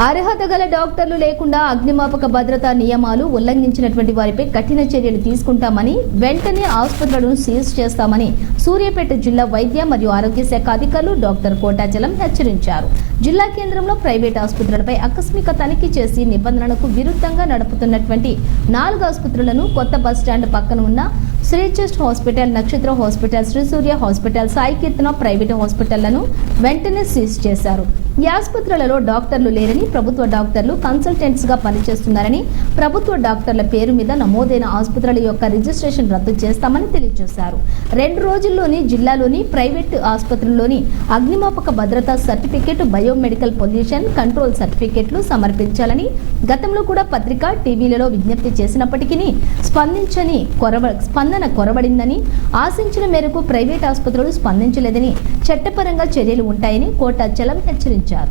అర్హత గల డాక్టర్లు లేకుండా అగ్నిమాపక భద్రతా నియమాలు ఉల్లంఘించినటువంటి వారిపై కఠిన చర్యలు తీసుకుంటామని, వెంటనే ఆసుపత్రులను సీజ్ చేస్తామని సూర్యాపేట జిల్లా వైద్య మరియు ఆరోగ్య శాఖ అధికారులు డాక్టర్ కోటాచలం హెచ్చరించారు. జిల్లా కేంద్రంలో ప్రైవేట్ ఆసుపత్రులపై ఆకస్మిక తనిఖీ చేసి నిబంధనలకు విరుద్ధంగా నడుపుతున్నటువంటి 4 ఆసుపత్రులను కొత్త బస్టాండ్ పక్కన ఉన్న శ్రీ చెస్ట్ హాస్పిటల్, నక్షత్ర హాస్పిటల్, శ్రీ సూర్య హాస్పిటల్, సాయి కీర్తన ప్రైవేట్ హాస్పిటళ్లను వెంటనే సీజ్ చేశారు. ఈ ఆసుపత్రులలో డాక్టర్లు లేరని, ప్రభుత్వ డాక్టర్లు కన్సల్టెంట్స్ గా పనిచేస్తున్నారని, ప్రభుత్వ డాక్టర్ల పేరు మీద నమోదైన ఆసుపత్రుల యొక్క రిజిస్ట్రేషన్ రద్దు చేస్తామని తెలియజేశారు. 2 రోజుల్లోని జిల్లాలోని ప్రైవేట్ ఆసుపత్రుల్లోని అగ్నిమాపక భద్రతా సర్టిఫికేట్, బయోమెడికల్ పొల్యూషన్ కంట్రోల్ సర్టిఫికేట్లు సమర్పించాలని గతంలో కూడా పత్రిక, టీవీలలో విజ్ఞప్తి చేసినప్పటికీ స్పందన కొరబడిందని, ఆశించిన మేరకు ప్రైవేట్ ఆసుపత్రులు స్పందించలేదని, చట్టపరంగా చర్యలు ఉంటాయని కోటాచలం హెచ్చరించారు.